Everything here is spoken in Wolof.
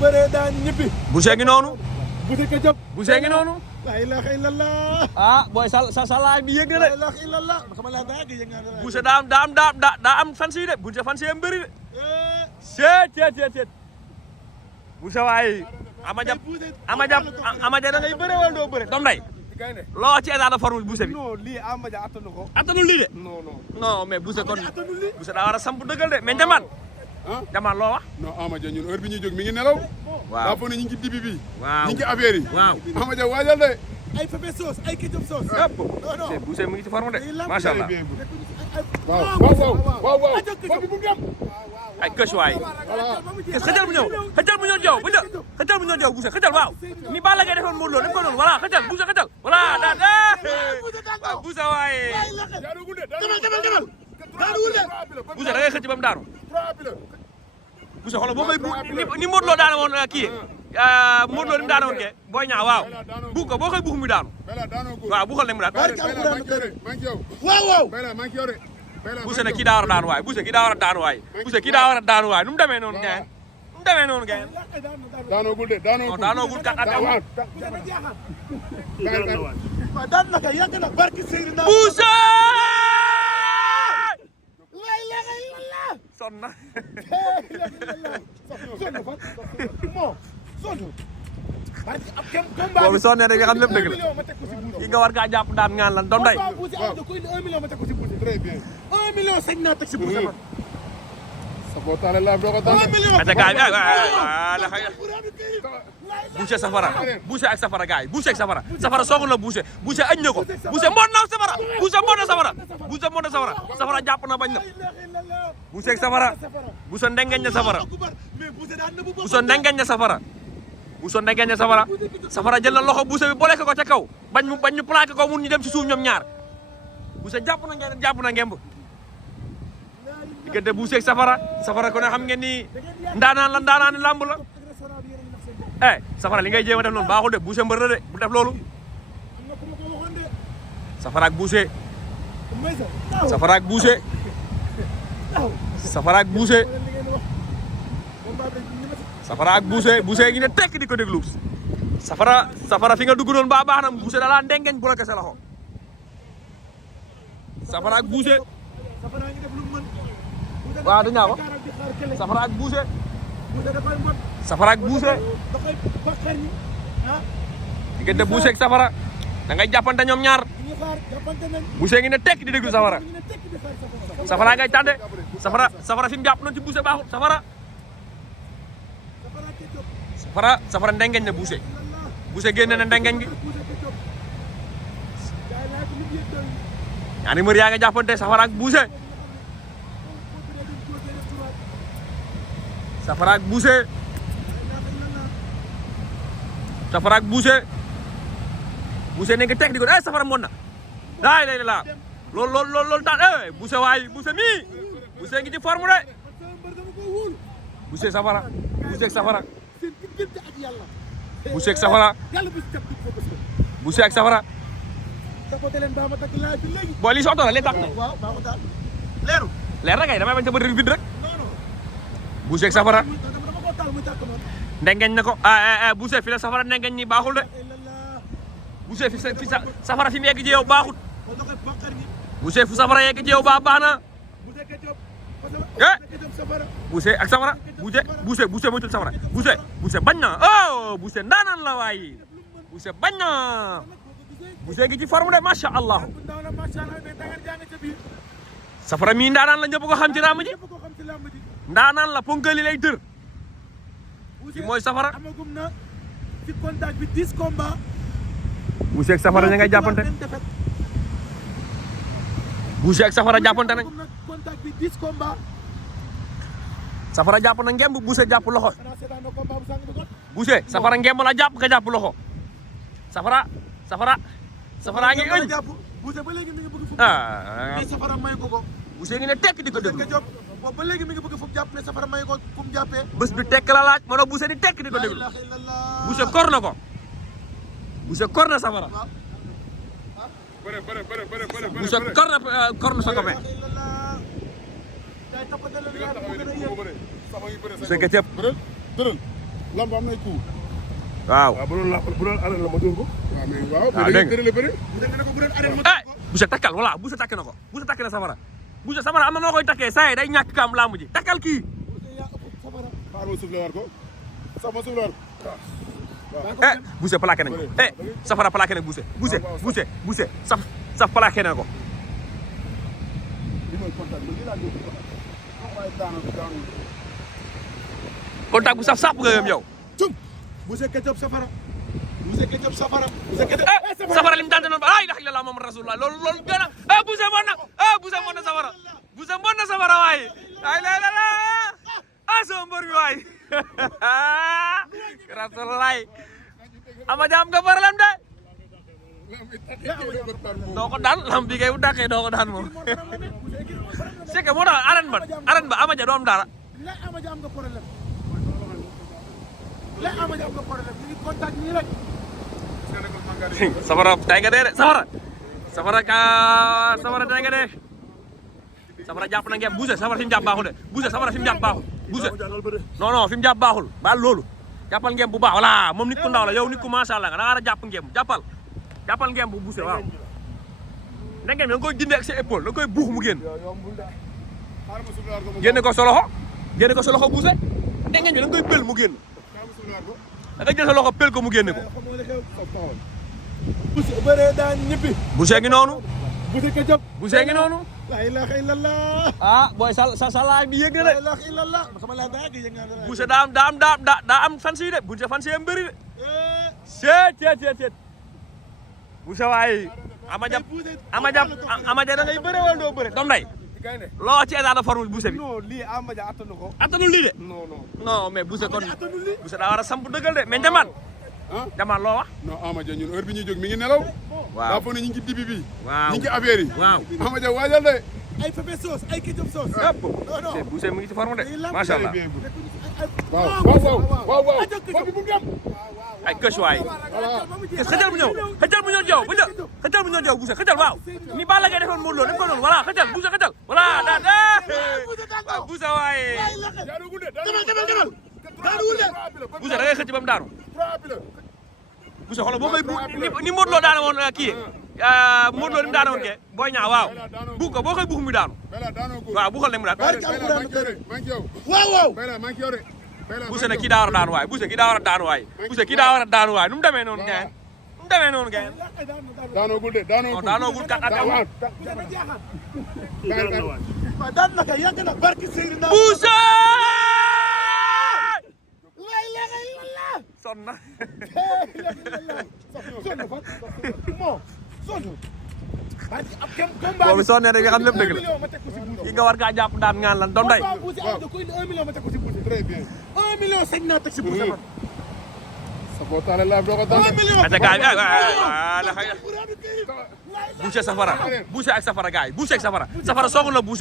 bëree daan ñibbi. Boucher ngi noonu. Boucher ka jëp. Boucher ngi noonu. la ilaha illallah. ah booy sa laay bi yëg na de. la ilaha illallah. xam nga daa yëg nga. Boucher daa am fan si de Boucher fan si yam bëri de. seet. Boucher waaye. Amadia da ngay bëre wala doo bëre doom day. loo ci état de forme Boucher bi. non lii Amadia attanu ko. attanul lii de. non mais Boucher kon Boucher daa war a samp dëggal de mais Ndiamane. Ndiamane loo wax. non Amadia ñun heure bi ñuy jóg mi ngi nelaw. waaw daa foog ne ñu ngi ci dibi bi. waaw ñu ngi ci affaire yi. waaw Amadia waajal de. ay pepe sauce ay ketchup sauce. yëpp Boucher mu ngi ci forme de macha allah. waaw. ay kës waay. xëcal bu ñëw Diaw xëcal bu ñëw Diaw Boucher xëcal waaw. ni Balla Gaye defoon Modou Lo def ko noonu voilà xëcal Boucher xëcal voilà daan waaw Boucher waaye. demal. Boucher da ngay xëcc ba mu daanu. Boucher xoolal boo koy ni Modou Lo daane woon kii Modou Lo ni mu daane woon kee Boy Niang waaw bu ko boo koy buux mu daanu waaw bu xol ne mu daan. waaw. Boucher ne kii daa war a daanu waay Boucher kii daa war a daanu waay Boucher kii daa war a daanu waay nu mu demee noonu ngeen nu mu demee noonu ngeen. daanoogul de daanoogul kat at amul. waaw daan na kay yàgg na barki Seydina. Boucher. la ilaha illallah. sonn na. boobu soo nee rek nga xam lépp dëgg la ki nga war ngaa jàpp daan ngaan lan doom day. très bien. 1 million sañ naa teg si Boucher man. sa boo taalee laaf doo ko tànn. 1 million. ate gaay Boucher safara Boucher ak safara gaay Boucher ak safara song na Boucher añ na ko Boucher mboot na safara safara jàpp na bañ na Boucher ak safara Boucher ndengeñ na safara safara jël na loxo Boucher bi boole ko ca kaw bañ ñu plaqué ko mun ñu dem ci suuf ñoom ñaar Boucher jàpp na ngemb diggante Boucher ak safara ko ne xam ngeen ni ndaanaan lamb la safara li ngay jéem a def noonu baaxul de Boucher mbër la de bu def loolu safara ak Boucher Boucher ngi ne tekk di ko déglu safara fi nga dugg noonu baax na Boucher da laa ndengeñ bu la kese loxo safara ak Boucher waaw dañaa ko safara ak Boucher diggante Boucher ak safara da ngay jàppante ñoom ñaar Boucher ngi ne tekk di déglu safara ngay tànde safara fi mu jàpp noonu ci Boucher baaxul safara ndengeñ na Boucher génne na ndengeñ gi ñaari mbër yaa nga jàppante safara ak Boucher Boucher ne nga teg di ko safara mon na daay lay la loolu daan Boucher waay Boucher mii Boucher ngi ci forme de Boucher ak safara boo lii soxla la lee tax na leer na kay damay bañ sa bëri vide rek Boucher ak safara ndengeñ na ko Boucher fi la safara ndengeñ ni baaxul de Boucher fi safara fi mu yegg ci yow baaxut Boucher fu safara yegg ci yow baax na Boucher ak safara Boucher moytul safara Boucher bañ na Boucher ndaanaan la waay Boucher bañ na Boucher gi ci forme de macha allah safara mii ndaanaan la ñëpp ko xam ci làmb ji ndaanaan la ponkali lay dër ki mooy safara Boucher ak safara ña ngay jàppante Boucher ak safara jàppante nañ safara jàpp na ngemb Boucher jàpp loxo Boucher safara ngemb la jàpp nga jàpp loxo safara ngi ëñ Boucher ngi ne tekk di ko déglu ba léegi mi ngi bëgg foofu jàpp ne safara may ko kum jàppee bés bi tekk la laaj moo tax Boucher di tekk di ko déglu Boucher kor na ko Boucher kor na safara Boucher kor na sa copain Boucher Ketchup lamb am nay coup. waaw. waaw bu doon arène la ma dóor ko. waaw mais waaw. waaw dégg nga bëri la bëri. bu doon arène ma Boucher takkal voilà Boucher takk na ko Boucher takk na safara Boucher safara am na noo koy takkee saa yi day ñàkk kam lamb ji takkal kii. xaaral ma soufflé war ko. sax ma soufflé war ko. Boucher plaqué nañ ko safara plaqué nañ Boucher saf plaqué na ko. contact bu saf sàpp nga yem yow. Boucher Ketchup safara. Boucher Ketchup safara. Boucher Ketchup safara lim daan noonu ay ilaha illallah Muhammad rasulullah loolu gën a Boucher mën na safara Boucher mën na safara waaye ay la la sama mbër mi waay rasulullah ama jaam nga problème de doo ko daan lam bi kay bu dàqee doo ko daan moom c'est que moo tax arène ba ama ja doo am dara la ama ja am nga problème la ama ja am nga problème ñu ngi contact nii rek safara tay nga dee de safara tay nga dee safara jàpp na ngeen Boucher safara fi mu jàpp baaxul de Boucher safara fi mu jàpp baaxul Boucher non fi mu jàpp baaxul baal loolu jàppal ngeen bu baax voilà moom nit ku ndaw la yow nit ku macha allah nga da nga war a jàpp ngeen jàppal ngeen bu Boucher waaw da ngeen da nga koy dindi ak sa épaule da nga koy buux mu génn génne ko sa loxo Boucher da ngeen da nga koy pël mu génn da nga jël sa loxo pël ko mu génne ko Boucher bëree daan ñibbi Boucher ngi noonu Boucher Ketchup Boucher ngi noonu la ilaha illallah booy sa laay bi yëg na la de ilaha illallah sama la daa yëg nga Boucher daa am fan si de Boucher fan si am bëri de seet Boucher waaye ama ja da ngay bëre wala doo bëre doom day loo ci état de forme Boucher bi non lii ama ja attanu ko attanul lii de non mais Boucher kon Boucher daa war a samp dëggal de mais Ndiamane loo wax non Ama Dia ñun heure bi ñuy jóg mi ngi nelaw. waaw daa foog ne ñu ngi ci dibi bi. waaw ñu ngi ci affaire yi. waaw Ama Dia waajal de. ay pepe sauce ay ketchup sauce yëpp Boucher mu ngi ci forme de macha allah waaw. foofu bu mu dem. ay kës waay xëjal bu ñëw jaw xëjal bu ñëw jaw Boucher xëjal waaw ni Balla Gaye defoon Modou Lo def ko noonu voilà xëjal Boucher xëjal voilà daa Boucher waaye demal Boucher da ngay xëcc ba mu daanu Boucher xoolal boo koy ni Modou Lo daane woon kii Modou Lo ni mu daane woon kee Boy Niang waaw buux ko boo koy buux mu daanu waaw buuxal ne mu daan waaw Boucher ne kii daa war a daanu waay Boucher kii daa war a daanu waay Boucher kii daa war a daanu waay nu mu demee noonu ngeen daanoogul de daanoogul kat at amul daan na ka yàgg na barki Seydina Boucher la ilaha illallah sonn na boobu soo nee rek nga xam lépp dëgg la kii nga war kaa jàpp daan ngaan lan doom day 1 million ma teg ko si Boucher très bien 1 million sañ naa teg si Boucher man sa boo taale laa doo ko daan 1 million ata gaay Boucher safara Boucher ak safara gaay Boucher ak safara safara song na Boucher